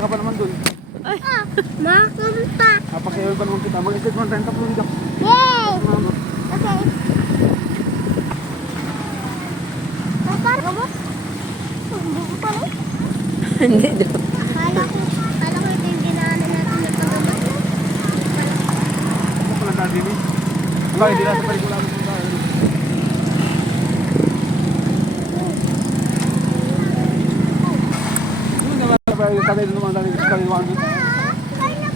Ka pa naman doon. Makampa. Papasayaw pa naman kita. Mag-isip naman tayo tapunin ka. Yay! Okay. Parang mo? Bubo pala. Hindi daw. Akala ko ito yung dinaanan natin na pagkakas. Ako pala tayo din eh. Bakit hindi nasa paligula mo tayo?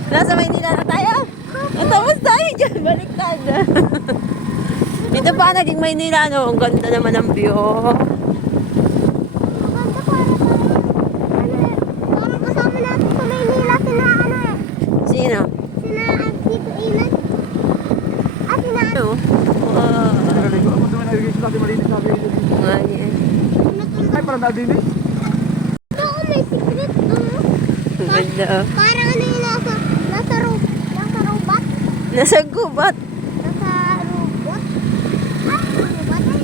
Nasa Maynila na tayo. Natapos tayo dyan. Baliktad. Ito pa naging Maynila, no? Ang ganda naman ng view. Maganda parang kasama natin sa Maynila sina ano eh. Sino? Sina Tito Ilan. At sina Ano? Wow. Nga yan. Ay, parang nadinis. Oo, may secret. Ang ganda. Parang ano yung nasa robot. Nasa gubat. Nasa robot. Robot ay.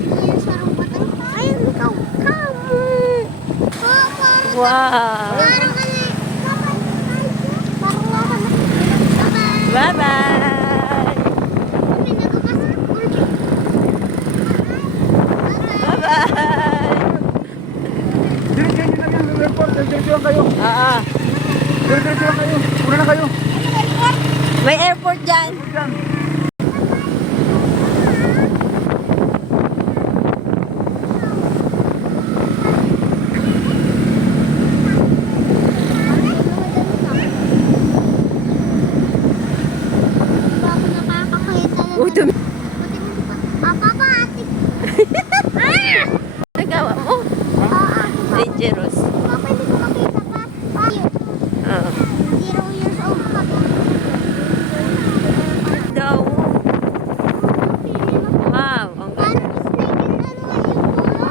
Hindi yun sa robot ay. Ayun, ikaw. Kamu. Oh, parang. Wow. Parang ano eh. Parang nasa Bye-bye. May nagkakaskul. Bye-bye. Diretso lang yan, airport. Diretso lang kayo. Diretso lang kayo. Una na kayo. May airport dyan. Diyan. Bago nakakakita na. Uy, dumi. Papa, ate. Nagawa mo. Dangerous. Papa, hindi ko makita pa. Tayo. Oo. 0 years old pa. Daw. Wow. Ang ganda. Parang snake and ano yung puno.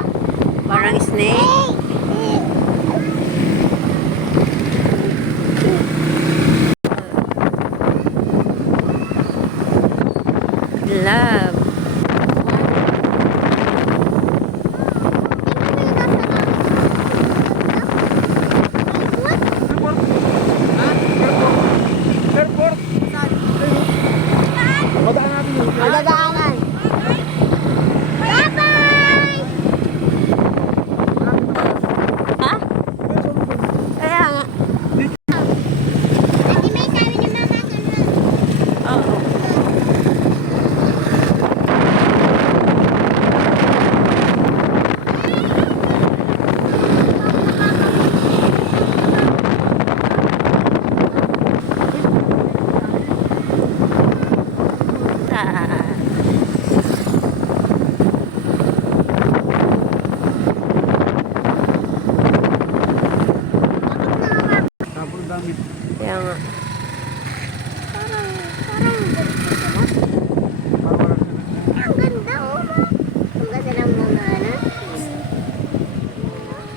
Parang snake. Love. Airport. Madaan natin yun. Madadaanan. Bye-bye! Ha? Kaya nga. Ate May, sabi ni Mama ganun. Oo. Ah. Tapos damit. Kaya nga. Parang Parang ang ganda, oh, Ma. Ang ganda ng mga ano.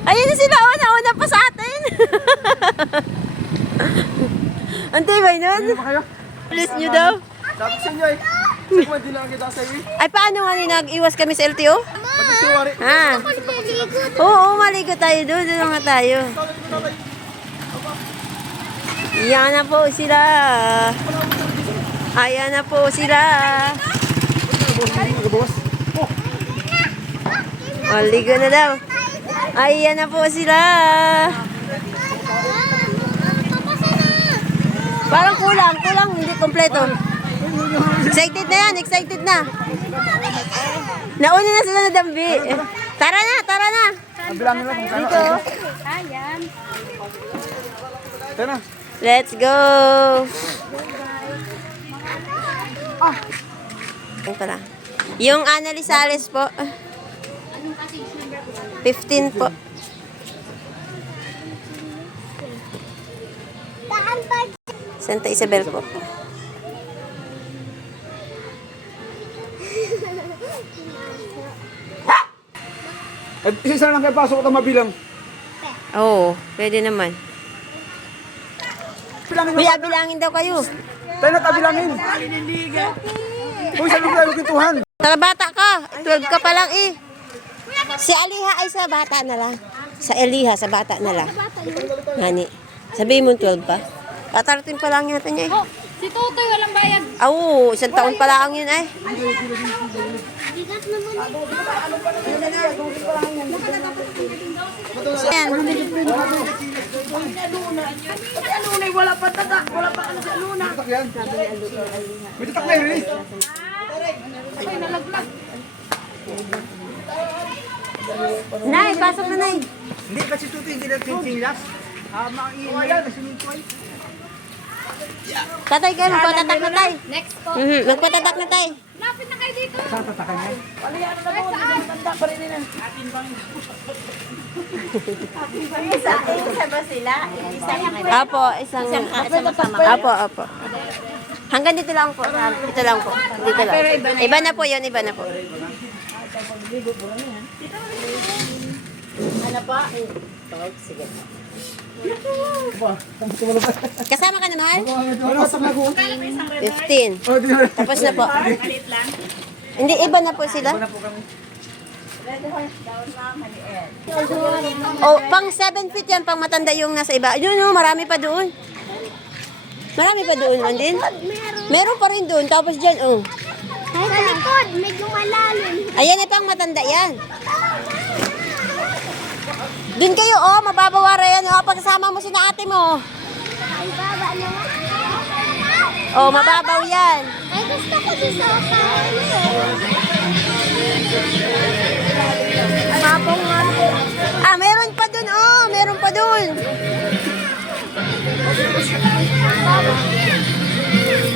Ayun na sila. Una pa sa atin. Ang tibay nun. Ano ba kayo? Please nyo daw. Tapos sa inyo eh. Sige mo, di lang kita sa iyo. Ay, paano nga nag-iwas kami sa LTO? Pati si Wari. Ha? Maliligo. Oo, maligo tayo doon. Doon nga tayo. Iyan na po sila. Ayan na po sila. Nagabawas. Oh, Maligo na daw. Ayan na po sila. Papasa na. Parang kulang. Hindi kompleto. Excited na yan. Excited na. Nauna na sila na dambi. Tara na. kabilangin lang kung Dito. Tayo na. Let's go. Yung pala. Yung Analisales po. 15 po. Daan pa. Santa Isabel po. At isa lang kayo pasok at mabilang. Oo, pwede naman. Bilangin mo. Bilangin daw kayo. Tayo na tabilangin. Kung isa lang tayo kintuhan. Sa bata ka. 12 ka pa lang eh. Si Aliha ay sa bata na lang. Sa Eliha, sa bata nila. Hani. Sabihin mo 12 pa. Tatarating pa lang yata niya eh. Oh, si Tutoy walang bayad. Oo, 1 taon pa lang yun ay. Bigat naman. Yan. Tatak yan. May tatak na yun. Nay, pasok na nay. Hindi kasi tuto hindi na tinsilas. Makiingay yan kasi minto ay. Tatay kayo, magpatatak na tay. Next po. Magpatatak na tay. Lapit na kayo dito. Saan tatakan yan? Apo, isang Apo, apo. Hanggang dito lang po. Dito lang po. Dito lang. Iba na po yun, iba na po. Ano po? Sige. Kasama ka na, mahal? Ano sa lago? 15. Oh, di na. Tapos na po. Hindi, iba na po sila. Oh, pang 7 feet yan, pang matanda yung nasa iba. Yun, oh, marami pa doon. Marami pa doon, Andin. Meron pa rin doon. Tapos dyan, oh. Sa likod, medyo malalim. Ayan ay pang matanda yan. Doon kayo, oh, mababawara yan, oh. Pagkasama mo si na ate mo. Ay, baba naman. Oh, mababaw yan. Ay, gusto ko si Soka. Ah, meron pa doon, oh. Meron pa doon.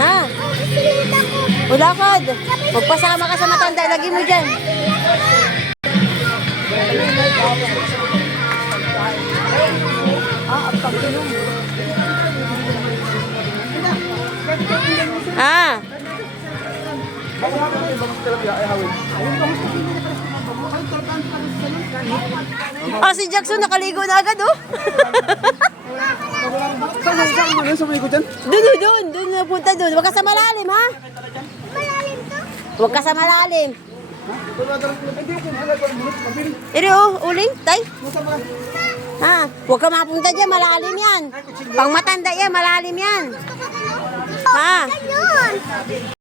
Ha? Ulakad. Magpasama ka sa matanda. Lagi mo dyan. Ah. Oh, si Jackson nakaligo na agad, oh. Saan mo yun? Sa may ko dyan? Doon napunta doon. Huwag ka sa malalim, ha? Malalim to. Huwag ka sa malalim. Hindi ko nalagyan mo. Mabili. Iri, oh, uling, tay. Masa ba? Ha? Huwag ka mapunta dyan, malalim yan. Pang matanda yan, malalim yan. Ha? Ganyan.